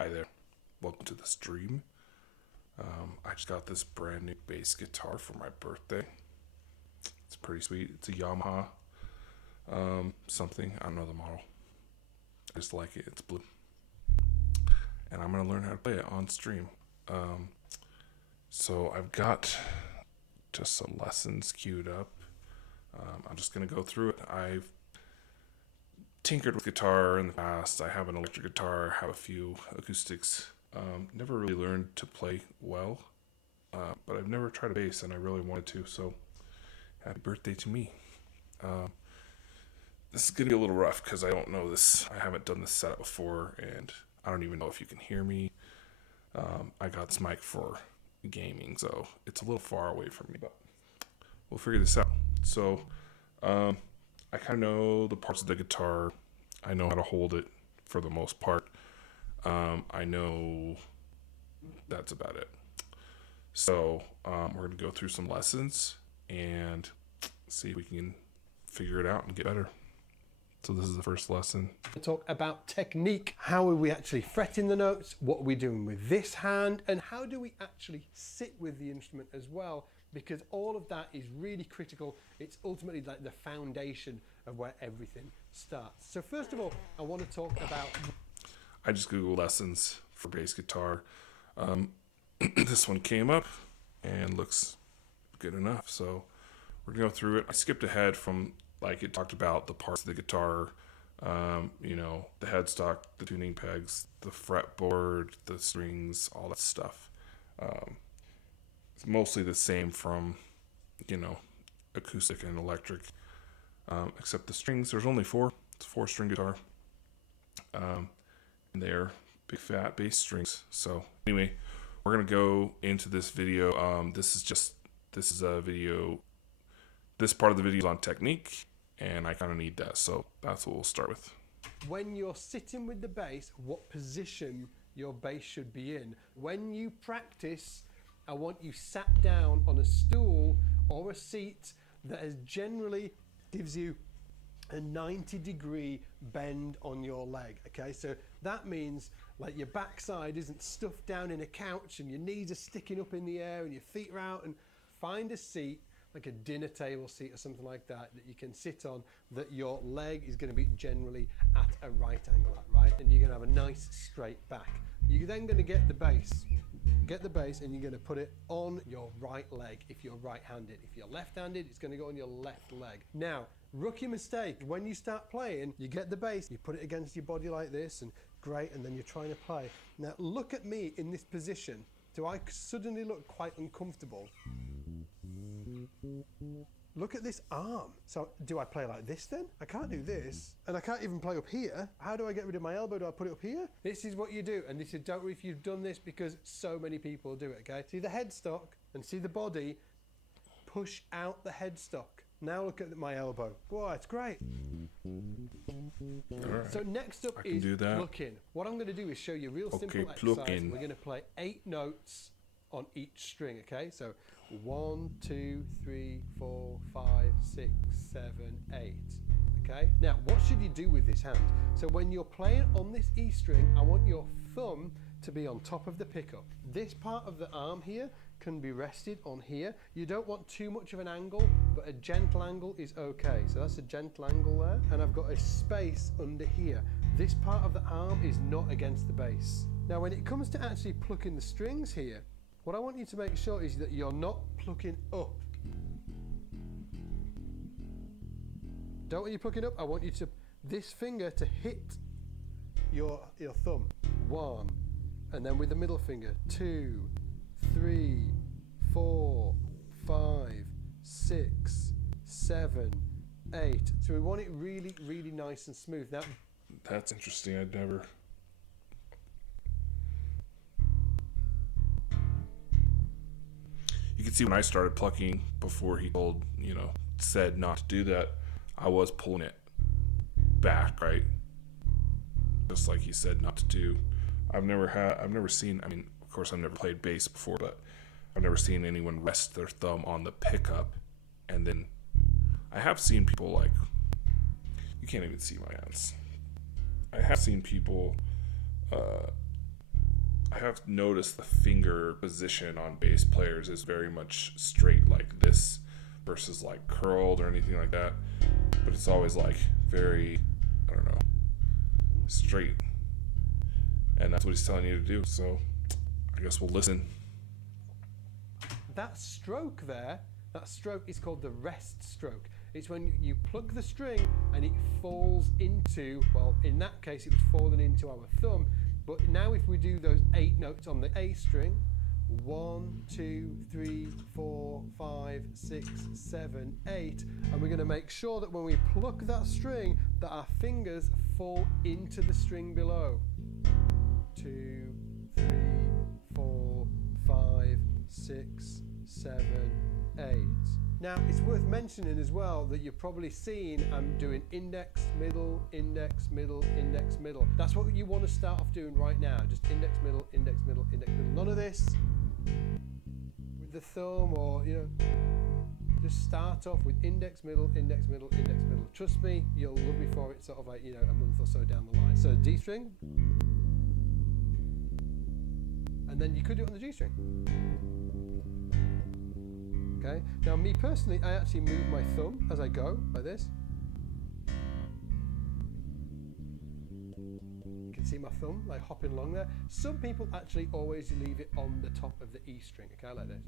Hi there, welcome to the stream. I just got this brand new bass guitar for my birthday. It's pretty sweet. It's a Yamaha something. I don't know the model. I just like it. It's blue. And I'm going to learn how to play it on stream. So I've got just some lessons queued up. I'm just going to go through it. I've tinkered with guitar in the past. I have an electric guitar, have a few acoustics. Never really learned to play well, but I've never tried a bass and I really wanted to, so happy birthday to me. This is going to be a little rough because I don't know this. I haven't done this setup before and I don't even know if you can hear me. I got this mic for gaming, so it's a little far away from me, but we'll figure this out. So I kind of know the parts of the guitar. I know how to hold it for the most part. I know that's about it. So we're going to go through some lessons and see if we can figure it out and get better. So this is the first lesson. We'll talk about technique. How are we actually fretting the notes? What are we doing with this hand? And how do we actually sit with the instrument as well? Because all of that is really critical. It's ultimately like the foundation of where everything starts. So first of all, I want to talk about... I just Googled lessons for bass guitar. This one came up and looks good enough. So we're going to go through it. I skipped ahead from, like, it talked about the parts of the guitar, the headstock, the tuning pegs, the fretboard, the strings, all that stuff. It's mostly the same from, acoustic and electric, except the strings. There's only four. It's a 4-string guitar. And they're big fat bass strings. So anyway, we're gonna go into this video. This is a video. This part of the video is on technique, and I kind of need that. So that's what we'll start with. When you're sitting with the bass, what position your bass should be in. When you practice, I want you sat down on a stool or a seat that generally gives you a 90-degree bend on your leg. Okay, so that means like your backside isn't stuffed down in a couch and your knees are sticking up in the air and your feet are out. And find a seat, like a dinner table seat or something like that you can sit on, that your leg is going to be generally at a right angle at, right? And you're going to have a nice straight back. You're then going to get the bass and you're going to put it on your right leg if you're right-handed. If you're left-handed, it's going to go on your left leg. Now, rookie mistake, when you start playing, you get the bass, you put it against your body like this, and great, and then you're trying to play. Now, look at me in this position. Do I suddenly look quite uncomfortable? Look at this arm. So do I play like this then? I can't do this. And I can't even play up here. How do I get rid of my elbow? Do I put it up here? This is what you do. And this is, don't worry if you've done this, because so many people do it, okay? See the headstock and see the body? Push out the headstock. Now look at my elbow. Wow, it's great. Right. So next up is plucking. What I'm going to do is show you a real simple exercise. We're going to play 8 notes on each string, okay? So 1, 2, 3, 4, 5, 6, 7, 8. Okay? Now, what should you do with this hand? So when you're playing on this E string, I want your thumb to be on top of the pickup. This part of the arm here can be rested on here. You don't want too much of an angle, but a gentle angle is okay. So that's a gentle angle there. And I've got a space under here. This part of the arm is not against the bass. Now, when it comes to actually plucking the strings here, what I want you to make sure is that you're not plucking up. Don't want you plucking up. I want you to, this finger to hit your thumb. 1, and then with the middle finger, 2, 3, 4, 5, 6, 7, 8. So we want it really, really nice and smooth. Now, That's interesting. I'd never... You can see when I started plucking, before he said not to do that, I was pulling it back, right? Just like he said not to do. I've never seen, of course I've never played bass before, but I've never seen anyone rest their thumb on the pickup. And then I have seen people you can't even see my hands. I have seen people I have noticed the finger position on bass players is very much straight like this versus like curled or anything like that. But it's always like very, I don't know, straight. And that's what he's telling you to do. So I guess we'll listen. That stroke there, that stroke is called the rest stroke. It's when you pluck the string and it falls into, well, in that case it was falling into our thumb. But now if we do those 8 notes on the A string, 1, 2, 3, 4, 5, 6, 7, 8, and we're going to make sure that when we pluck that string that our fingers fall into the string below. 2, 3, 4, 5, 6, 7, 8. Now, it's worth mentioning as well that you've probably seen I'm doing index, middle, index, middle, index, middle. That's what you want to start off doing right now. Just index, middle, index, middle, index, middle. None of this with the thumb or, just start off with index, middle, index, middle, index, middle. Trust me, you'll love me for it sort of like, a month or so down the line. So D string. And then you could do it on the G string. Okay. Now, me personally, I actually move my thumb as I go, like this. You can see my thumb like hopping along there. Some people actually always leave it on the top of the E string, okay, like this.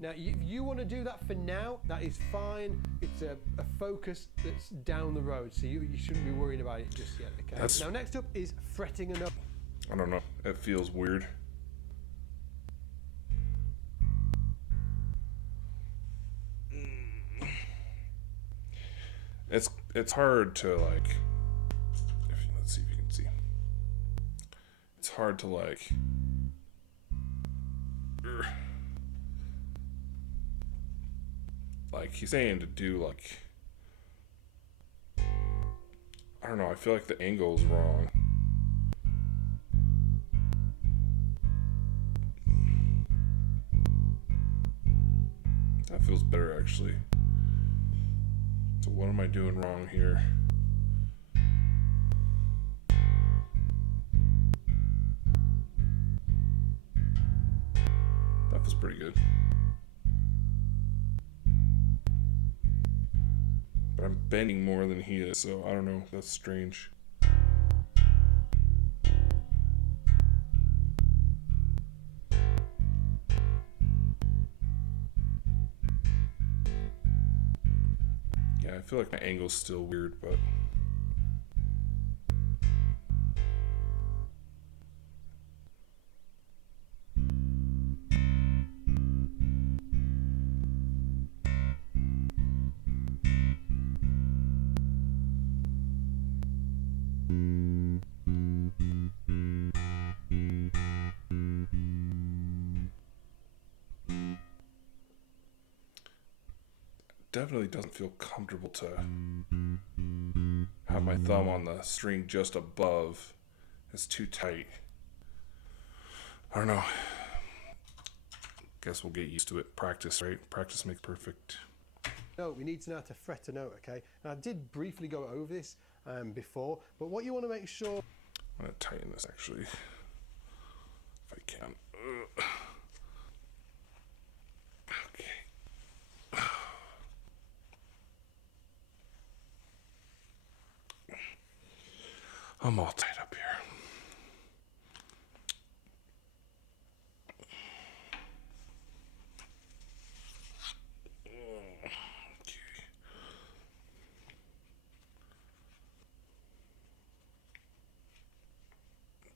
Now, if you want to do that for now, that is fine. It's a focus that's down the road, so you shouldn't be worrying about it just yet, okay? Now, next up is fretting a note. I don't know. It feels weird. It's hard to like. Let's see if you can see. It's hard to like. Like he's saying to do like. I don't know. I feel like the angle's wrong. That feels better actually. So what am I doing wrong here? That feels pretty good. But I'm bending more than he is, so I don't know. That's strange. I feel like my angle's still weird, but definitely doesn't feel comfortable to have my thumb on the string just above. It's too tight. I don't know. Guess we'll get used to it. Practice, right? Practice makes perfect. No, we need to know how to fret a note, okay? Now, I did briefly go over this before, but what you want to make sure... I'm going to tighten this, actually, if I can. Okay. I'm all tied up here.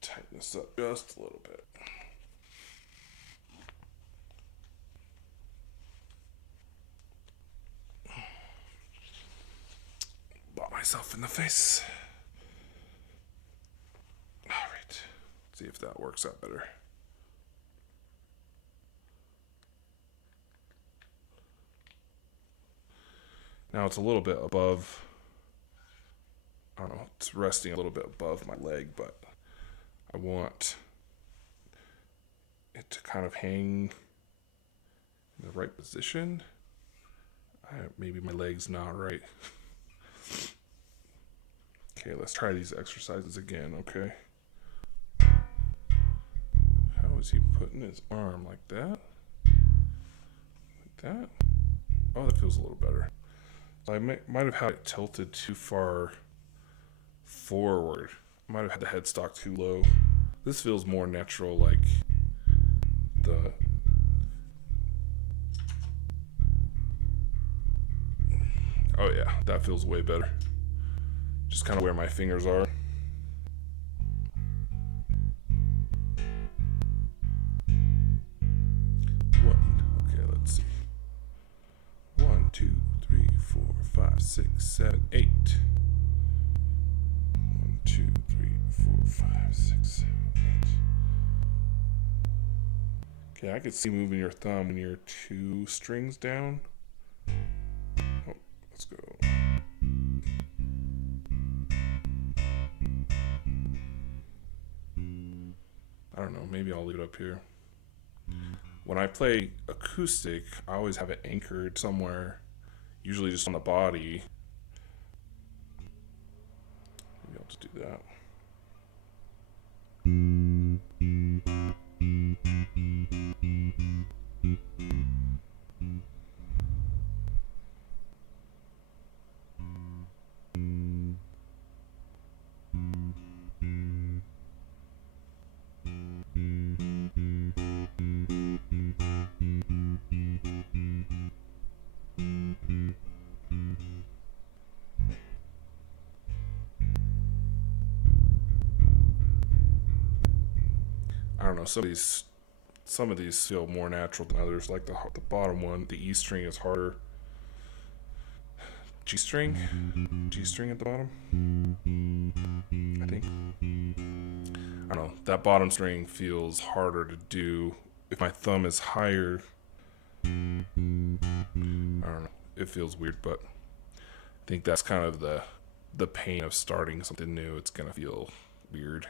Tighten this up just a little bit. Bought myself in the face. All right, see if that works out better. Now it's a little bit above, I don't know, it's resting a little bit above my leg, but I want it to kind of hang in the right position. Maybe my leg's not right. Okay, let's try these exercises again, okay? is he putting his arm like that? Like that? Oh, that feels a little better. So I might have had it tilted too far forward. I might have had the headstock too low. This feels more natural, like the... Oh yeah, that feels way better. Just kind of where my fingers are. Okay, let's see. 1, 2, 3, 4, 5, 6, 7, 8. 1, 2, 3, 4, 5, 6, 7, 8. Okay, I could see moving your thumb when you're 2 strings down. Oh, let's go. I don't know, maybe I'll leave it up here. When I play acoustic, I always have it anchored somewhere, usually just on the body. Maybe I'll just do that. I don't know, some of these feel more natural than others. Like the bottom one, the E string is harder. G string at the bottom, I think. I don't know, that bottom string feels harder to do. If my thumb is higher, I don't know, it feels weird, but I think that's kind of the pain of starting something new. It's gonna feel weird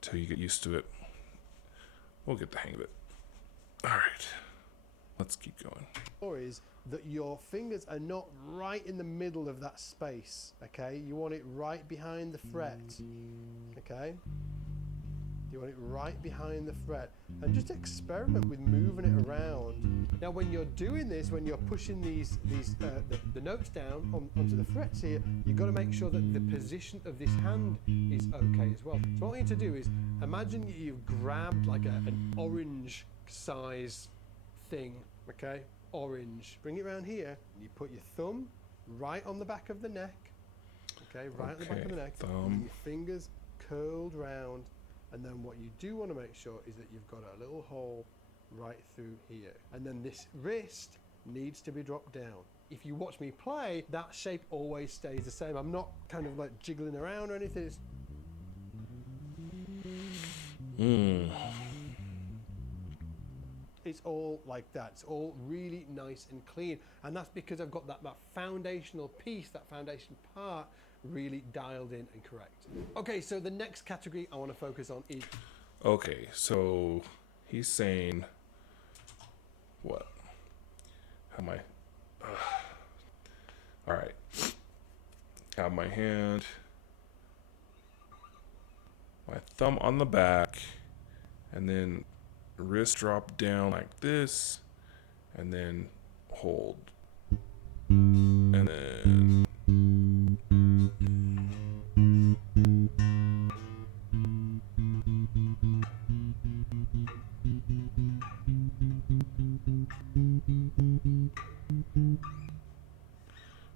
till you get used to it. We'll get the hang of it. All right, let's keep going. Or is that your fingers are not right in the middle of that space, okay? You want it right behind the fret, okay? You want it right behind the fret. And just experiment with moving it around. Now, when you're doing this, when you're pushing the notes down onto the frets here, you've got to make sure that the position of this hand is okay as well. So what you need to do is, imagine you've grabbed like an orange size thing, okay? Orange. Bring it around here. You put your thumb right on the back of the neck, okay? Right on the back of the neck. Thumb. And your fingers curled round. And then what you do want to make sure is that you've got a little hole right through here. And then this wrist needs to be dropped down. If you watch me play, that shape always stays the same. I'm not kind of like jiggling around or anything. It's all like that. It's all really nice and clean. And that's because I've got that foundational piece, that foundation part, really dialed in and correct. Okay, so the next category I want to focus on is... Okay, so he's saying... What? How am I... All right. Have my hand... My thumb on the back, and then wrist drop down like this, and then hold. And then...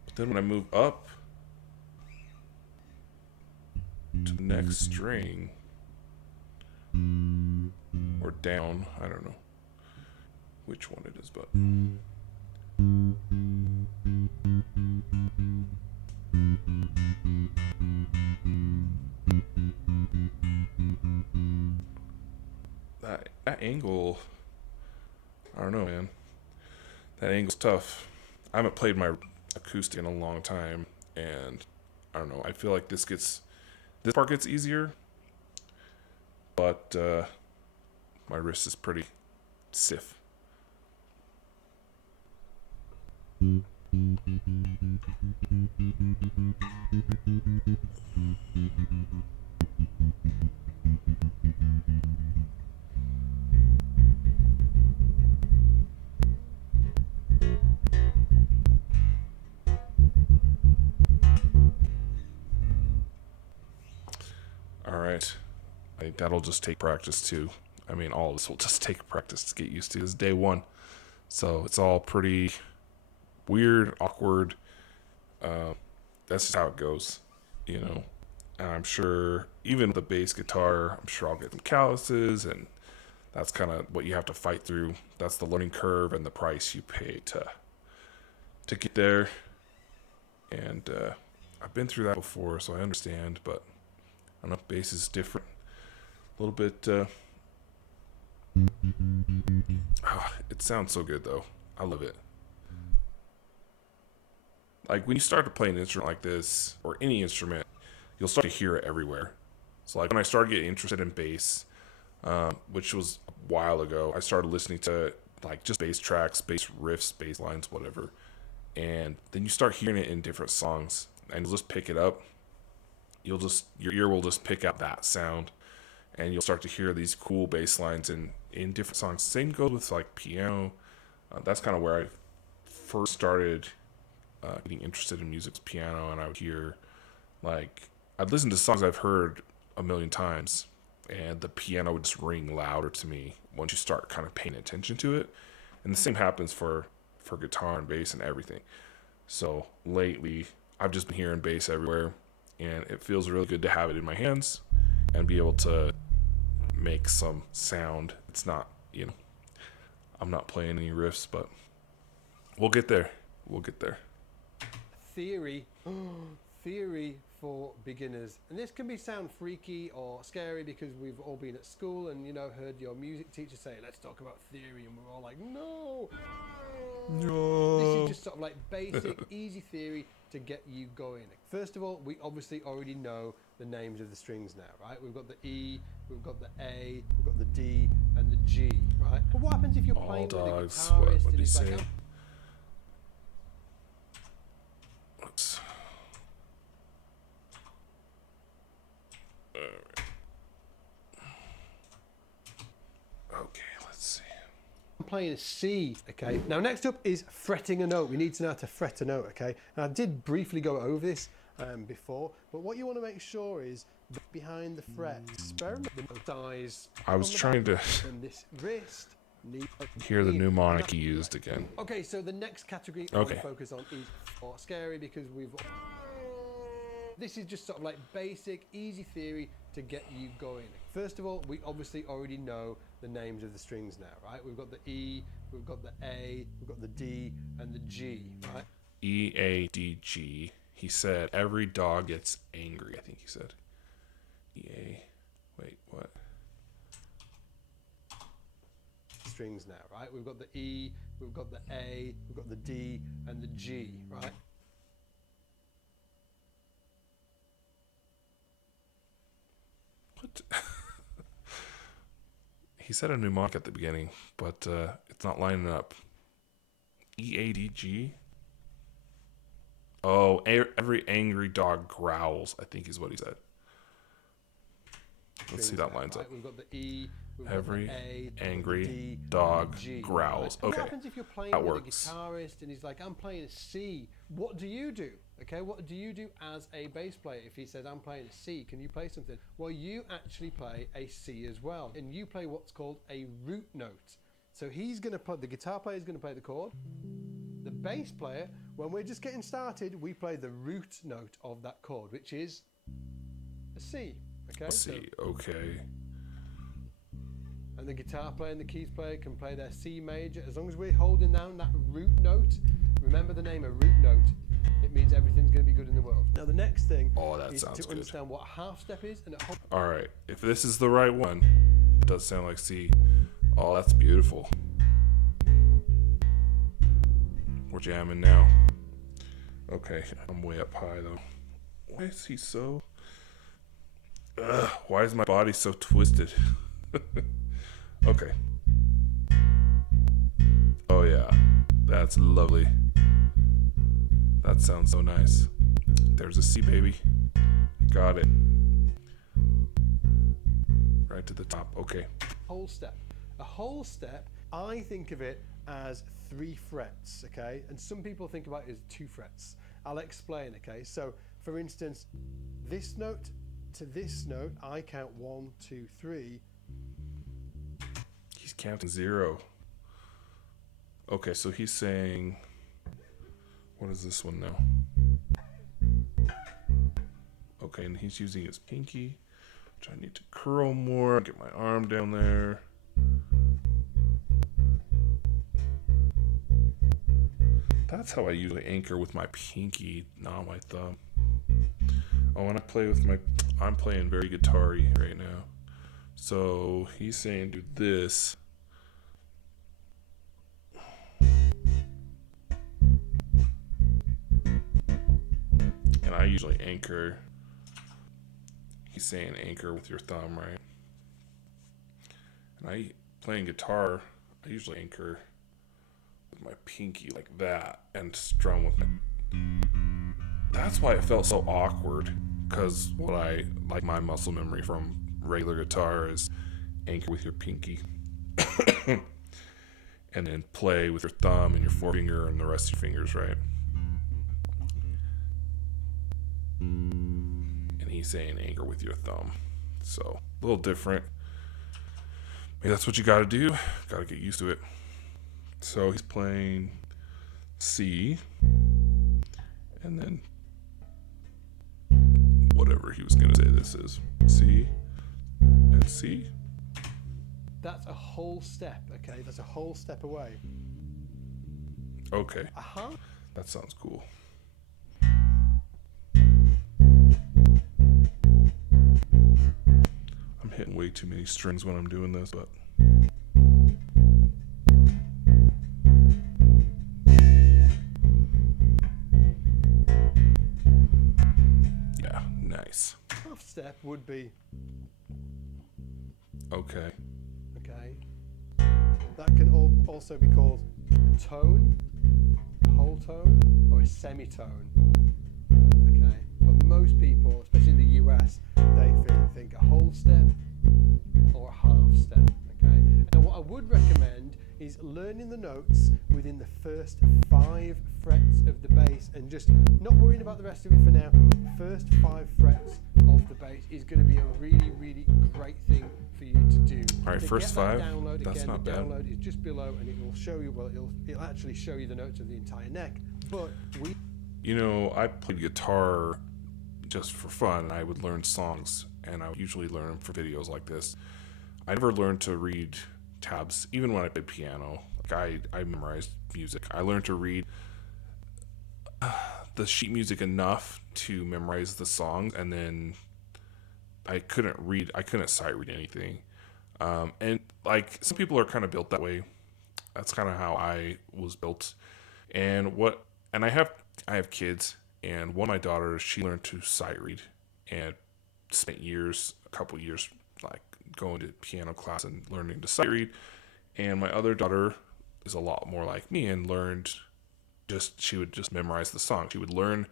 But then when I move up to the next string, or down, I don't know which one it is, but that angle, I don't know, man. That angle's tough. I haven't played my acoustic in a long time, and I don't know. I feel like this part gets easier, but my wrist is pretty stiff. right. That'll just take practice too. I mean, all of this will just take practice to get used to. This is day one. So it's all pretty weird, awkward. That's just how it goes, you know. And I'm sure, even with the bass guitar, I'm sure I'll get some calluses, and that's kind of what you have to fight through. That's the learning curve and the price you pay to get there. And I've been through that before, so I understand. But I don't know, bass is different. A little bit. It sounds so good though. I love it. Like when you start to play an instrument like this, or any instrument, you'll start to hear it everywhere. So like when I started getting interested in bass, which was a while ago, I started listening to like just bass tracks, bass riffs, bass lines, whatever. And then you start hearing it in different songs, and you'll just pick it up. Your ear will just pick out that sound, and you'll start to hear these cool bass lines in different songs. Same goes with like piano. That's kind of where I first started getting interested in music's piano, and I would hear, like, I'd listen to songs I've heard a million times, and the piano would just ring louder to me once you start kind of paying attention to it. And the same happens for guitar and bass and everything. So lately, I've just been hearing bass everywhere, and it feels really good to have it in my hands and be able to make some sound. It's not, I'm not playing any riffs, but we'll get there. We'll get there. Theory for beginners, and this can sound freaky or scary because we've all been at school and heard your music teacher say, let's talk about theory, and we're all like, no. This is just sort of like basic easy theory to get you going. First of all, we obviously already know the names of the strings now, right? We've got the E, we've got the A, we've got the D and the G, right? But what happens if you're playing with a guitarist and he's like, Okay, let's see. I'm playing a C, okay? Now next up is fretting a note. We need to know how to fret a note, okay? And I did briefly go over this before, but what you want to make sure is that behind the fret, experiment the size. I was trying to and this wrist hear the mnemonic he used again. Okay, so the next category I want to focus on is scary because this is just sort of like basic, easy theory to get you going. First of all, we obviously already know the names of the strings now, right? We've got the E, we've got the A, we've got the D, and the G, right? E, A, D, G. He said, every dog gets angry, I think he said. E, A. Wait, what? Strings now, right? We've got the E, we've got the A, we've got the D, and the G, right? What? He said a mnemonic at the beginning, but it's not lining up. E, A, D, G? Oh, every angry dog growls, I think is what he said. Let's see if that lines up. We've got the E, every angry dog growls. What Okay, happens if you're playing that with works. a guitarist and he's like, I'm playing a C? What do you do? Okay, what do you do as a bass player if he says, I'm playing a C? Can you play something? Well, you actually play a C as well, and you play what's called a root note. So he's going to put, the guitar player is going to play the chord. The bass player, when we're just getting started, we play the root note of that chord, which is a C. Okay. C. Okay. And the guitar player and the keys player can play their C major. As long as we're holding down that root note, remember the name, a root note, it means everything's going to be good in the world. Now the next thing is to understand what a half step is. And all right, if this is the right one, it does sound like C. Oh, that's beautiful. We're jamming now. Okay, I'm way up high though. Why is he so... why is my body so twisted? Okay. Oh yeah, that's lovely. That sounds so nice. There's a C, baby. Got it. Right to the top. Okay. Whole step. A whole step, I think of it as 3 frets, okay? And some people think about it as 2 frets. I'll explain, okay? So, for instance, this note to this note, I count 1, 2, 3. He's counting 0. Okay, so he's saying, what is this one now? Okay, and he's using his pinky, which I need to curl more, get my arm down there. That's how I usually anchor, with my pinky, not my thumb. Oh, when I play with I'm playing very guitar-y right now. So he's saying do this. And I usually anchor. He's saying anchor with your thumb, right? And playing guitar, I usually anchor with my pinky like that and strum with my... That's why it felt so awkward, because my muscle memory from regular guitar is anchor with your pinky and then play with your thumb and your forefinger and the rest of your fingers, right? And he's saying anchor with your thumb. So, a little different. Maybe that's what you gotta do. Gotta get used to it. So, he's playing C. And then whatever he was gonna say this is. C. And C. That's a whole step, okay? That's a whole step away. Okay. Uh-huh. That sounds cool. I'm hitting way too many strings when I'm doing this, but... Yeah, nice. Half step would be... Okay. Okay. That can also be called a tone, a whole tone, or a semitone. Okay. But most people, especially in the US, they think a whole step or a half step. Okay. And what I would recommend is learning the notes within the first 5 frets of the bass and just not worrying about the rest of it for now. First 5 frets of the bass is going to be a really, really great thing for you to do. All right, To first get that 5. Download, That's again, not the bad. download is just below, and it will show you. Well, it'll actually show you the notes of the entire neck. But You know, I played guitar just for fun. I would learn songs, and I would usually learn them for videos like this. I never learned to read tabs, even when I played piano. Like I memorized music. I learned to read the sheet music enough to memorize the songs, and then I couldn't sight read anything. And like some people are kind of built that way. That's kind of how I was built. And I have kids, and one of my daughters, she learned to sight read and spent a couple years like going to piano class and learning to sight read. And my other daughter is a lot more like me and she would just memorize the song. She would learn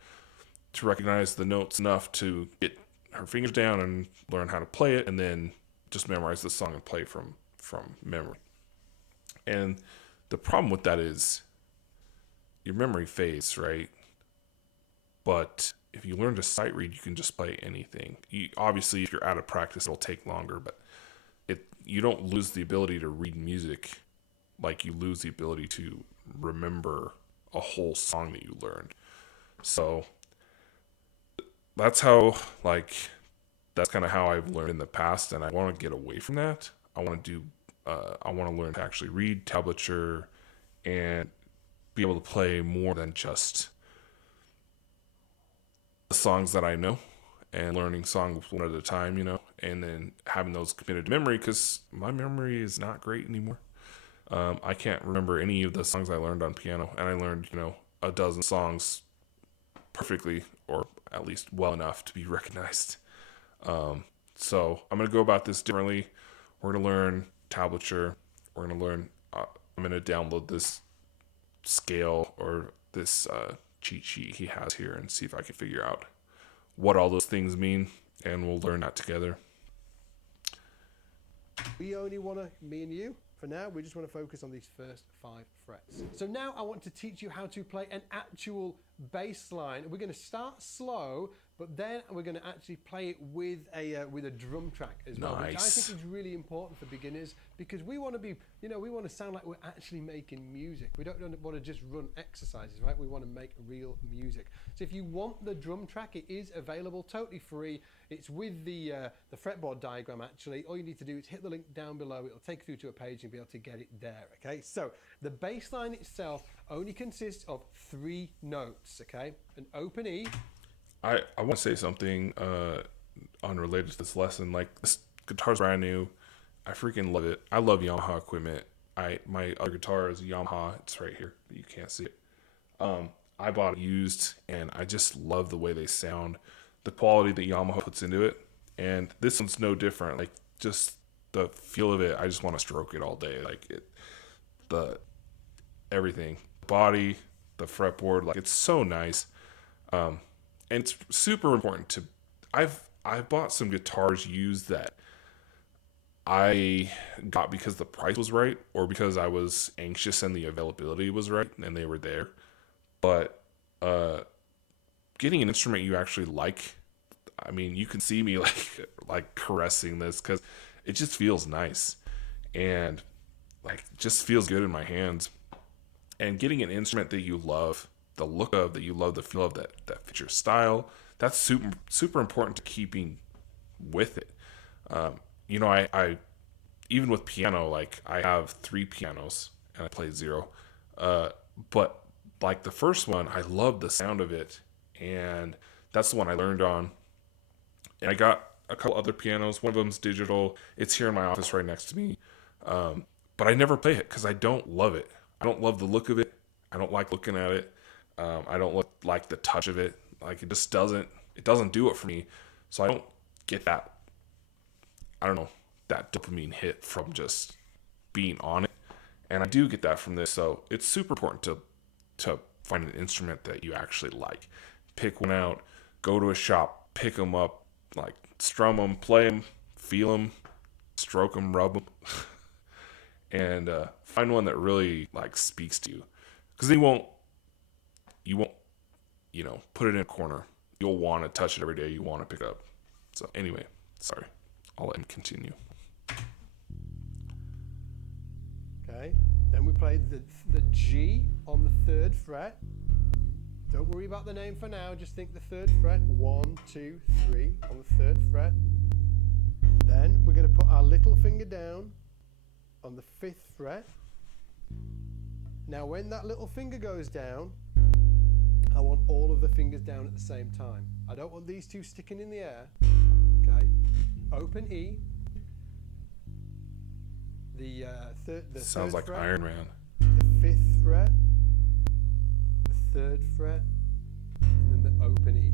to recognize the notes enough to get her fingers down and learn how to play it, and then just memorize the song and play from memory. And the problem with that is your memory fades, right? But if you learn to sight read, you can just play anything. Obviously, if you're out of practice, it'll take longer, but you don't lose the ability to read music like you lose the ability to remember a whole song that you learned. So that's kind of how I've learned in the past, and I want to get away from that. I want to learn to actually read tablature and be able to play more than just the songs that I know, and learning songs one at a time, and then having those committed to memory, because my memory is not great anymore. I can't remember any of the songs I learned on piano, and I learned, a dozen songs perfectly, or at least well enough to be recognized. So I'm going to go about this differently. We're going to learn tablature. We're going to learn, I'm going to download this scale or this cheat sheet he has here and see if I can figure out what all those things mean, and we'll learn that together. me and you, for now, we just want to focus on these first 5 frets. So now I want to teach you how to play an actual bass line. We're going to start slow, But then we're going to actually play it with a drum track as well, which I Nice. think is really important for beginners because we want to be, we want to sound like we're actually making music. We don't want to just run exercises, right? We want to make real music. So if you want the drum track, it is available, totally free. It's with the fretboard diagram actually. All you need to do is hit the link down below. It'll take you through to a page and be able to get it there. Okay, so the bass line itself only consists of 3 notes. Okay, an open E. I want to say something unrelated to this lesson. Like, this guitar's brand new. I freaking love it. I love Yamaha equipment. My other guitar is Yamaha. It's right here, but you can't see it. I bought it used, and I just love the way they sound, the quality that Yamaha puts into it. And this one's no different. Like, just the feel of it, I just want to stroke it all day. Like, everything, body, the fretboard, like, it's so nice. And it's super important to. I've bought some guitars used that I got because the price was right, or because I was anxious and the availability was right, and they were there. But getting an instrument you actually like, I mean, you can see me like caressing this because it just feels nice, and like just feels good in my hands. And getting an instrument that you love the look of, that you love the feel of, that fits your style, that's super important to keeping with it. I even with piano, like, I have 3 pianos and I play 0. But like the first one, I love the sound of it, and that's the one I learned on. And I got a couple other pianos. One of them's digital. It's here in my office right next to me. But I never play it because I don't love it. I don't love the look of it. I don't like looking at it. I don't like the touch of it. Like, it just doesn't do it for me. So I don't get that, I don't know, that dopamine hit from just being on it. And I do get that from this. So it's super important to find an instrument that you actually like. Pick one out, go to a shop, pick them up, like, strum them, play them, feel them, stroke them, rub them. And find one that really, like, speaks to you. Because you won't, put it in a corner. You'll want to touch it every day. You want to pick it up. So anyway, sorry. I'll let him continue. Okay, then we play the G on the 3rd fret. Don't worry about the name for now. Just think the 3rd fret. 1, 2, 3 on the 3rd fret. Then we're going to put our little finger down on the 5th fret. Now when that little finger goes down, I want all of the fingers down at the same time. I don't want these 2 sticking in the air. Okay, open E. The Sounds 3rd like fret, Iron Man. the 5th fret, the 3rd fret, and then the open E.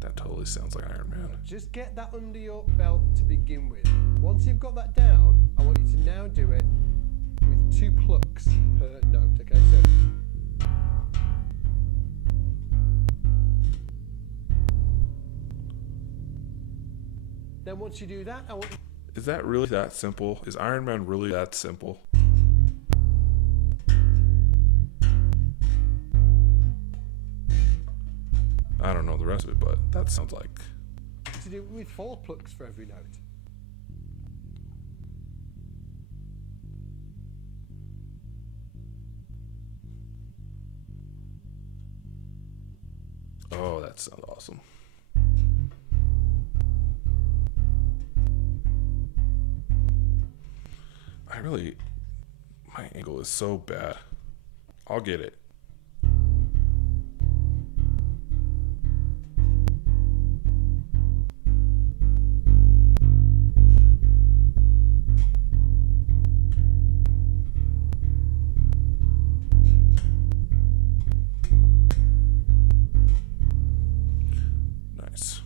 That totally sounds like Iron Man. Just get that under your belt to begin with. Once you've got that down, I want you to now do it with 2 plucks per note. Okay, so then once you do that, I want you. Is that really that simple? Is Iron Man really that simple? I don't know the rest of it, but that sounds like. To do it with 4 plucks for every note. Oh, that sounds awesome. My angle is so bad. I'll get it. Nice.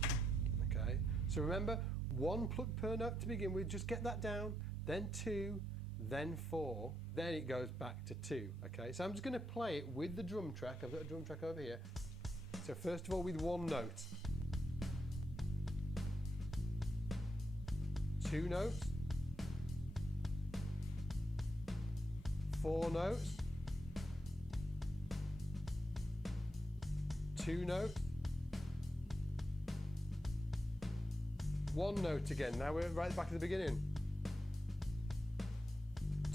Okay, so remember, 1 pluck per note to begin with. Just get that down, then 2, then 4, then it goes back to 2. Okay, so I'm just going to play it with the drum track. I've got a drum track over here. So first of all, with 1 note, 2 notes, 4 notes, 2 notes. 1 note again. Now we're right back at the beginning.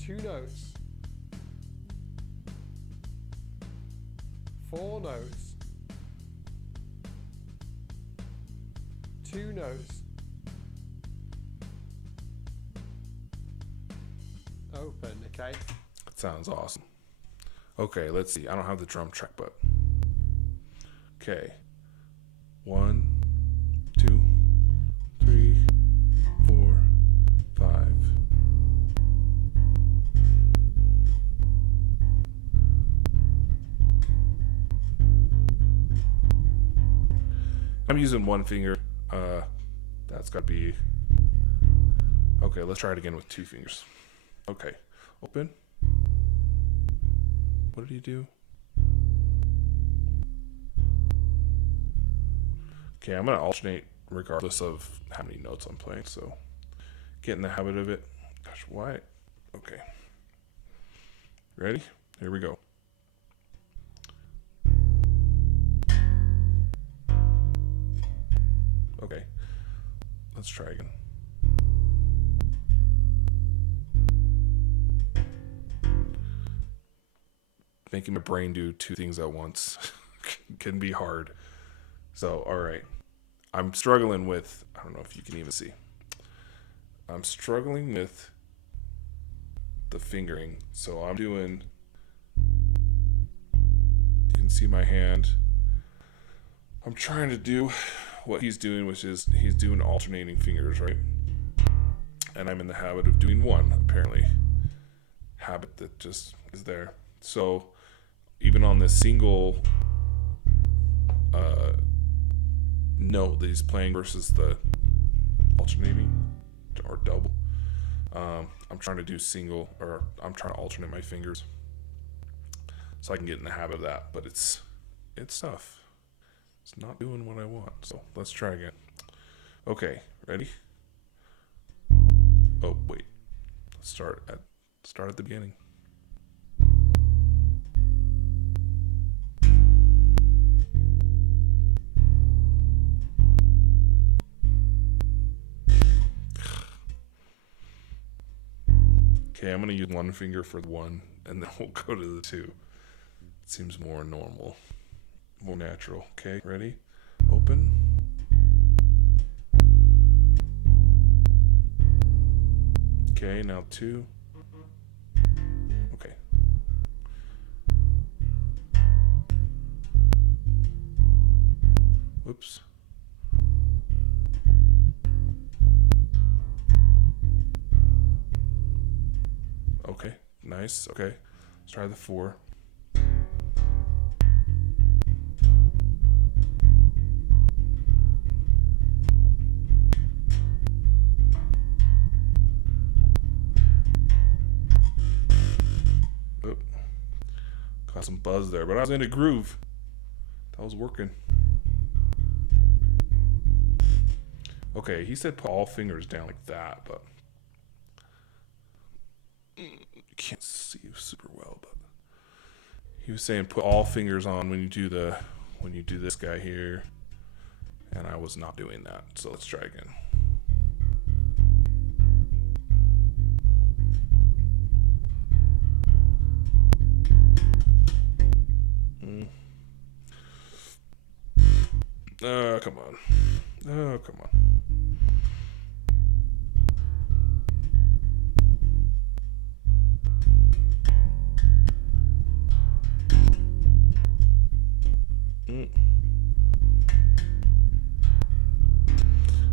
2 notes. 4 notes. 2 notes. Open, okay? That sounds awesome. Okay, let's see. I don't have the drum track, but okay. 1, 2, 3, 4, 5. I'm using one finger. That's got to be okay. Let's try it again with 2 fingers. Okay, open. What did he do? Okay, I'm gonna alternate regardless of how many notes I'm playing, so get in the habit of it. Gosh, why? Okay. Ready? Here we go. Okay, let's try again. Making my brain do 2 things at once can be hard. So, all right. I'm struggling with, I don't know if you can even see. I'm struggling with the fingering. So I'm doing, you can see my hand. I'm trying to do what he's doing, which is he's doing alternating fingers, right? And I'm in the habit of doing one, apparently. Habit that just is there. So even on this single note that he's playing versus the alternating or double, I'm trying to do single, or I'm trying to alternate my fingers so I can get in the habit of that, but it's tough. It's not doing what I want. So let's try again. Okay, ready? Oh wait, let's start at the beginning. Okay, I'm gonna use one finger for the 1, and then we'll go to the 2. It seems more normal, more natural. Okay, ready? Open. Okay, now 2. Okay. Whoops. Okay, nice. Okay, let's try the 4. Oh, got some buzz there, but I was in a groove. That was working. Okay, he said put all fingers down like that, but you can't see super well, but he was saying put all fingers on when you do this guy here, and I was not doing that. So let's try again. Come on. Oh, come on.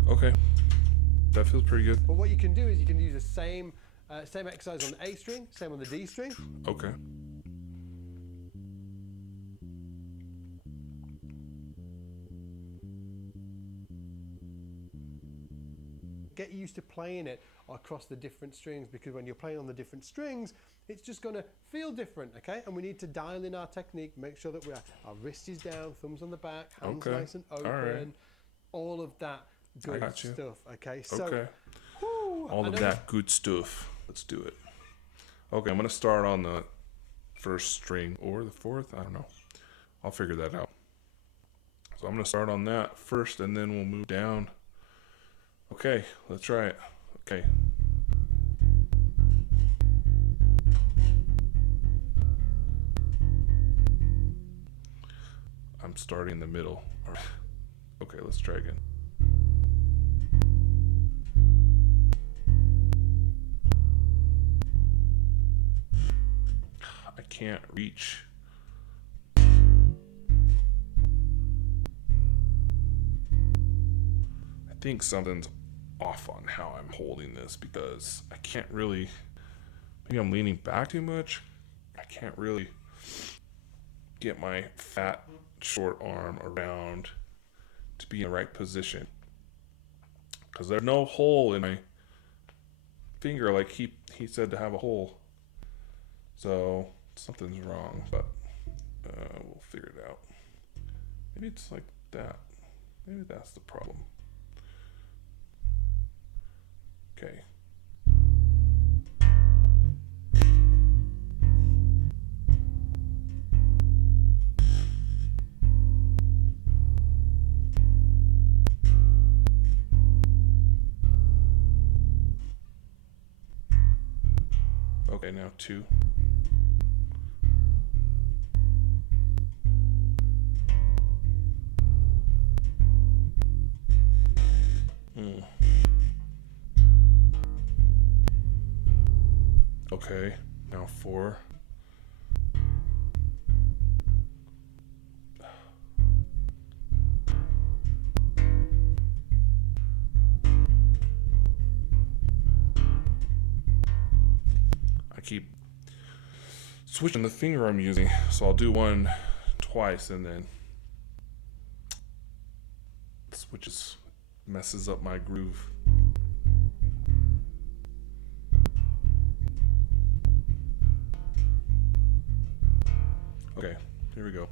Okay, that feels pretty good. But what you can do is you can use the same exercise on the A string, same on the D string. Okay. Get used to playing it across the different strings, because when you're playing on the different strings, it's just going to feel different, okay? And we need to dial in our technique, make sure that our wrist is down, thumbs on the back, hands nice and open, all of that good stuff, okay? So, okay. All of that good stuff. Let's do it. Okay, I'm going to start on the first string or the 4th. I don't know. I'll figure that out. So I'm going to start on that first, and then we'll move down. Okay, let's try it. Okay. I'm starting in the middle. All right. Okay, let's try again. I can't reach. I think something's off on how I'm holding this because I can't really, maybe I'm leaning back too much. I can't really get my fat short arm around to be in the right position because there's no hole in my finger like he said to have a hole. So something's wrong, but we'll figure it out. Maybe it's like that. Maybe that's the problem. Okay. Okay, now 2. Okay, now 4. I keep switching the finger I'm using, so I'll do one twice and then switches, messes up my groove. Okay, here we go.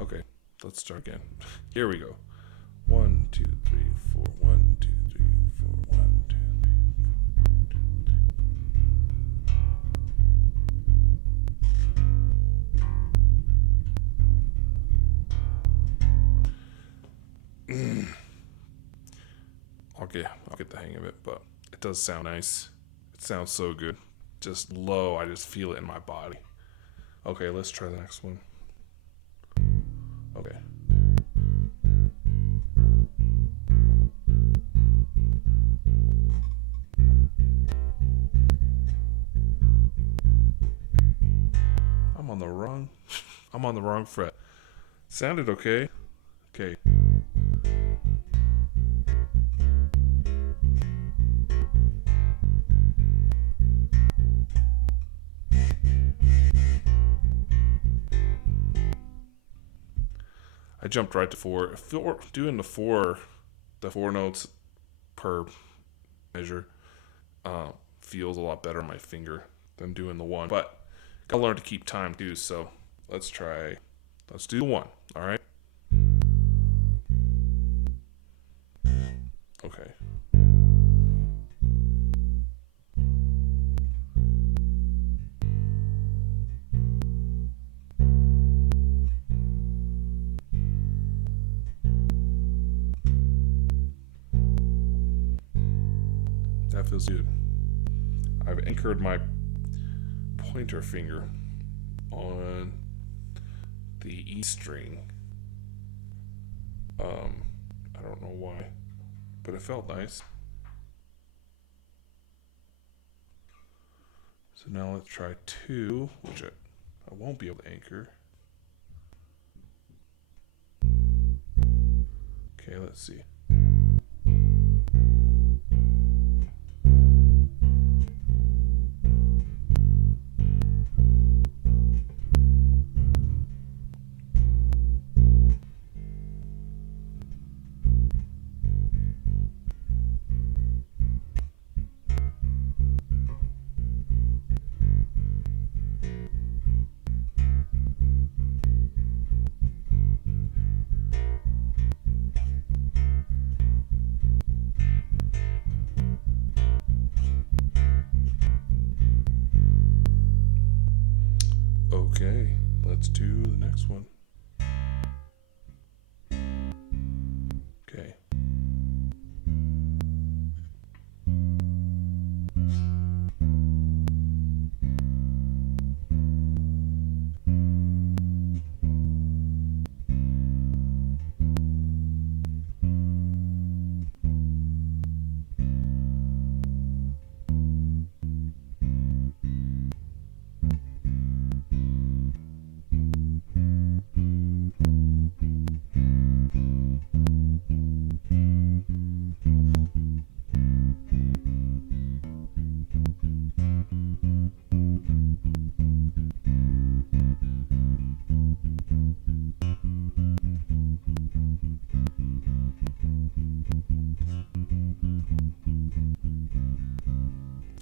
Okay, let's start again. Here we go. 1, 2, 3, 4. 1, 2, 3, 4. 1, 2, 3, 4. I'll get the hang of it, but it does sound nice. It sounds so good. Just low, I just feel it in my body. Okay, let's try the next one. Okay. I'm on the wrong fret. Sounded okay. Okay. I jumped right to 4. Doing the 4 notes per measure feels a lot better on my finger than doing the 1. But gotta learn to keep time too, so let's do the 1, all right? Okay. That feels good. I've anchored my pointer finger on the E string. I don't know why, but it felt nice. So now let's try 2, which I won't be able to anchor. Okay, let's see. Okay, let's do the next one.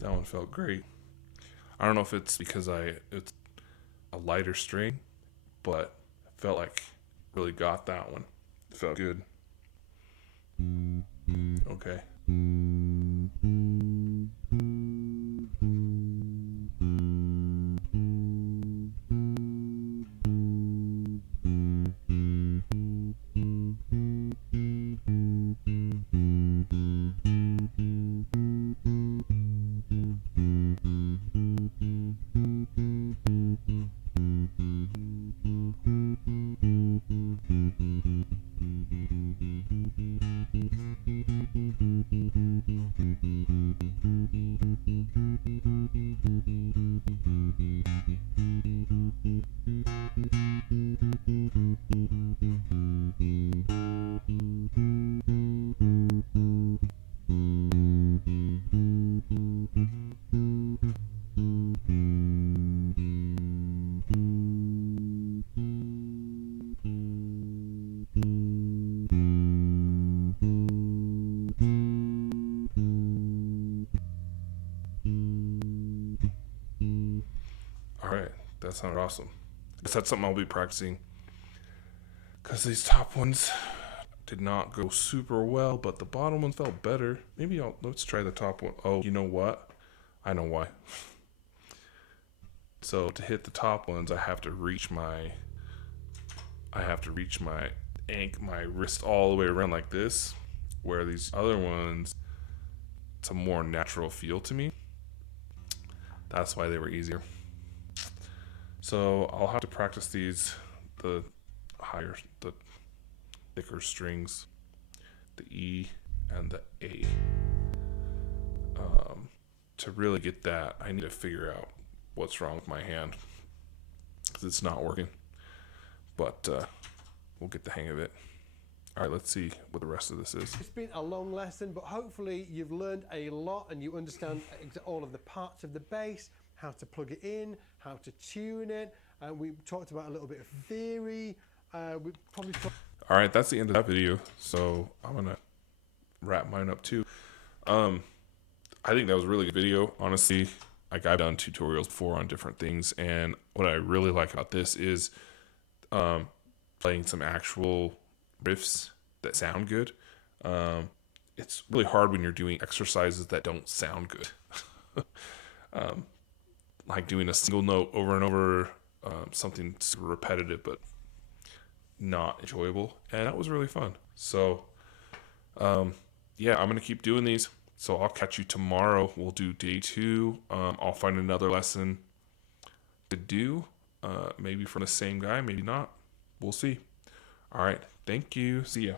That one felt great. I don't know if it's because it's a lighter string, but I felt like really got that one. It felt good. Okay. All right, that sounded awesome. Guess that's something I'll be practicing because these top ones did not go super well, but the bottom one felt better. Maybe let's try the top one. Oh, you know what? I know why. So to hit the top ones, I have to reach my my wrist all the way around like this, where these other ones, it's a more natural feel to me. That's why they were easier. So I'll have to practice the thicker strings, the E and the A. To really get that, I need to figure out what's wrong with my hand because it's not working. But we'll get the hang of it. All right, let's see what the rest of this is. It's been a long lesson, but hopefully you've learned a lot and you understand all of the parts of the bass, how to plug it in, how to tune it. We talked about a little bit of theory. We probably All right, that's the end of that video. So I'm gonna wrap mine up too. I think that was a really good video. Honestly, like I've done tutorials before on different things, and what I really like about this is playing some actual riffs that sound good. It's really hard when you're doing exercises that don't sound good. Like doing a single note over and over, something super repetitive but not enjoyable, and that was really fun. So yeah, I'm gonna keep doing these, so I'll catch you tomorrow. We'll do day 2. I'll find another lesson to do, maybe from the same guy, maybe not, we'll see. All right, thank you, see ya.